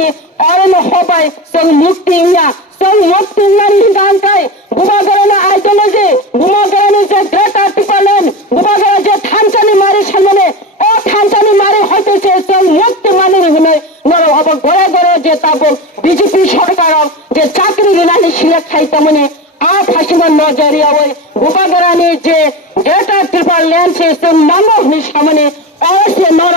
mani oil hobai song muktinya song muktinya ni gantai gubagarana ideology gubagarana je data tipalen gubagara je thanchani mari samane o thanchani mari hoiteছে song mukti mani hune নর of গড়ে গড়ে যে তাব BJP সরকার যে চাকরি রিলানি select খাইতে মনে আ ফাসিমান নজরিয়া ওই গুবাগরানি যে ডেটা ট্রিপল ল্যান্ড সিস্টেম নামনি সামনে অবশ্যই নর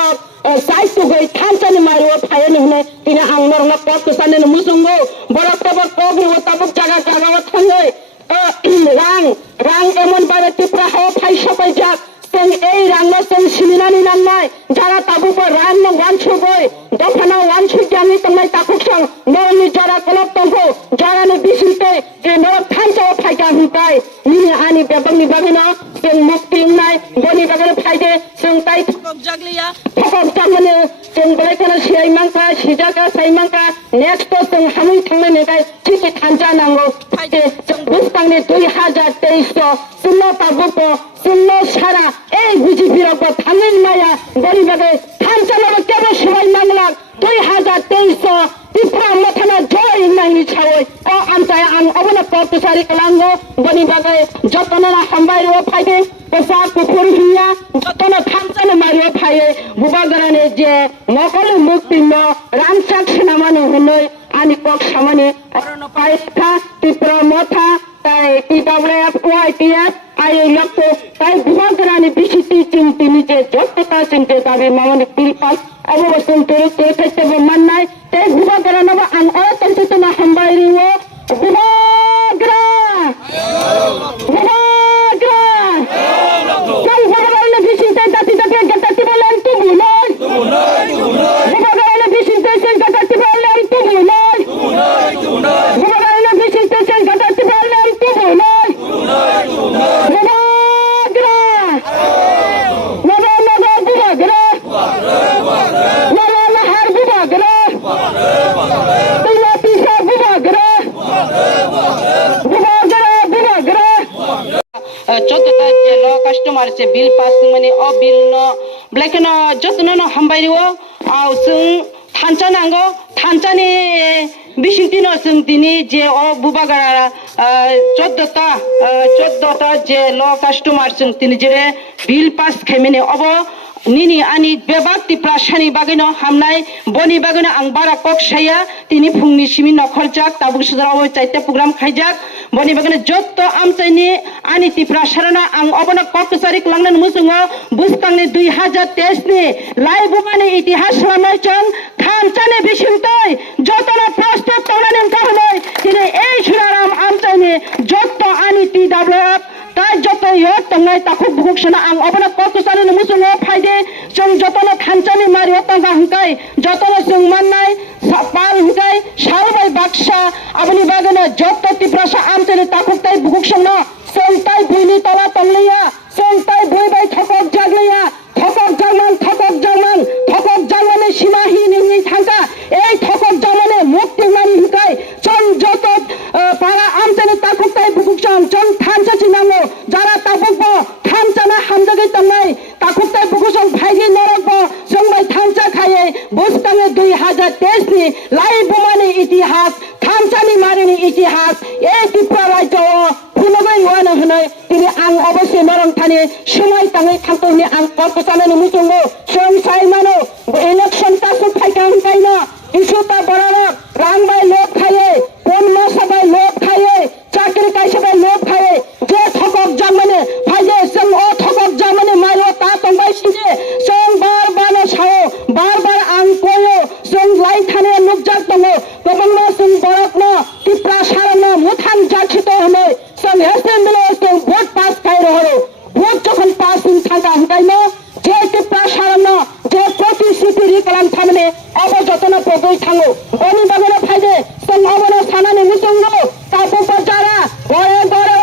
সাইটু গই থানচানি মারিও ফায়নি হনে তিনি আং নরনা পথ সানে মুসুঙ্গো বরাতব কবি ও তাবক জায়গা জায়গা থাঙ্গই রাং এমন ভাবে ত্রিপুরা হাওয়া ফাই সবাই যাক जों এই রান্না जों सिमिनानि नांनाय যারা তাবুকো রান্না ওয়ানসুগই দফানা ওয়ানসুজানি তংনাই তাকুকসং নরनि যারা কলপ তংখো যারানি বিসিলতে যে নর থানচাও ফাইকা হুকাই নিনি আনি বেবংनि बागैना जों मुक्तिनाय बनि बागैना फायदे जों ताइ थकक जागलिया थकक जागने जों बलायखाना सियाइमांका सिजाका साइमांका नेक्स्ट जों हामुइ थांनानै गाय थिकि थानजा नांगौ फायदे जों बुस्तांनि 2023 सुनो ताबुको सुनो सारा এই বিজেপির উপর থামিল মায়া গরিবাগে ধান চালাবে কেন সবাই মাংলা 2023 ত্রিপুরা মথানা জয় নাহি ছাওই ও আমচায় আং অবনা পর্তসারি কলাঙ্গো গরিবাগে যতনা হামবাইরো ফাইদে পসা কুকুর হিয়া যতনা থানচানে মারিও ফাইয়ে বুবাগরানে যে নকল মুক্তিম রামচাক সেনামানো হনই আনি কক সামানে অরণ পাইকা ত্রিপুরা মথা তাই TWF OITF আই লক্ষ্য তাই বুবাগরানি বিশিতি চিন্তি নিচে যতটা চিন্তে দাবি মামনি পিলপাস অবস্থন তৈরি করে থাকতে মান্নাই তাই বুবাগরানব আং অতন্ত্রনা হামবাইরিও বুবাগরা বুবাগরা তাই বুবাগরানি বিশিতি দাতি দাতি গতাতি বলেন তুমি নয় বুবাগরানি বিশিতি গতাতি বলেন তুমি নয় বুবাগরানি বিশিতি গতাতি বলেন তুমি নয় চোদ্দটা যে ল কাস্টমার যে বিল পাস মানে অ বিল ন ব্লেকন যতন ন হামবাইরিও আও जों थानचा नांगौ थानचानि बिसिंतिनो जों दिनै जे अ बुबागारा 14टा जे ल कास्टमार जों दिनै जे बिल पास खायमेने अब निनि आनि बेबाक टिप्रा सानि बागैनो हामनाय बनि बागैनो आं बारा कक साया तिनि फुंनि सिमि नखरजाक ताबुक सुदाराव चाइते प्रग्राम खायजाक बनि बागैनो जत्त आमचाइनि आनि टिप्रा साराना आं अबना कक तारिख लांनान मुसुङो बुस्तांनि 2023 नि लाइबुमानि इतिहास खालामनायजों थानचानि बिसिंतै जत्तना प्रस्ताव तंनानै ओंखारहोनाय दिनै এই सुनाराम आमचाइनि जत्त आनि TWF তাই যত ইয়ত তংনাই তাকু বুকসনা আং অবনা কত সানে মুসুঙো ফাইদে जों जतनो थानचानि मारियो तंगा हुंकाय जतनो जों माननाय पाल हुंकाय सालबाय बाक्सा आबनि बागैनो जत्त टिप्रासा आमचाइनि ताकुकताय बुकसना जों ताय बुइनि तला तंलिया जों ताय बुइबाय थकक जागलिया थकक जागमाने सीमाहीननि थांगा এই थकक जागमाने मुक्ति मानि हुंकाय जों जत पारा आमचाइनि ताकुकताय बुकसं जों थानचा चिनांगो जारा ताबुकबो थानचाना हामजागै तंनाय ताकुकताय बुकसं फाइगि नरकबो जों बाय थानचा खायै बुस्ताङे 2023 नि लाइबुमानि इतिहास थानचानि मारिनि इतिहास এই ত্রিপুরা রাজ্য पुनगै वानो होनाय दिनै आं अबश्य नरंथानि समाय ताङै थांतौनि आं कतसानानि मुसुङो जों साइमानो इलेक्शन तासु फाइका हुंकायनो इसुता बरारा रांबाय लोक खायै कोन मसाबाय लोक खायै चाकरि कायसाबाय लोक खायै जे थकक जामाने फाइदे जों अ थकक जामाने मायो ता तंबाय सिजे जों बार साओ बार आं कोयो जों लाई थाने नुकजाक दङ गोबांनो जों बरकनो टिप्रा सारानो मुथान जाखित होनै जों एसेम्बली जों भोट पास खायरो भोट जखन पास थांगा हुंकायनो जे टिप्रा सारानो जे प्रतिश्रुति रिकलाम थामने अब जतन पगै थाङो बनि बागैनो फायदे जों अबनो सानानि मुसुङो ताबु बजारा गरे गरे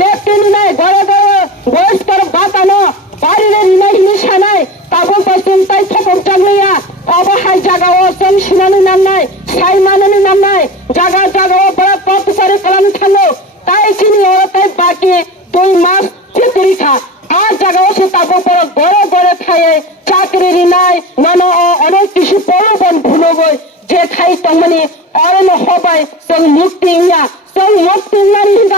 लेफ्टिनि नाय गरे गरे बयस्कर बातानो बारिरे रिनायनि सानाय ताबु बसुं ताय थकक जागलिया अब हाय जागाव जों सिनानि नामनाय साइमाननि नामनाय जागा जागाव बरा पतसारि कलाम थाङो ताय सिनि अरताय बाकी 2 मास चितरिखा आ जागाव से ताबु पर गरे गरे खाये चाकरि रिनाय ननो अनेक किसु पलबन भुलगै जे khai tongmani oro no hobai song mukting ya song mukting nani hingka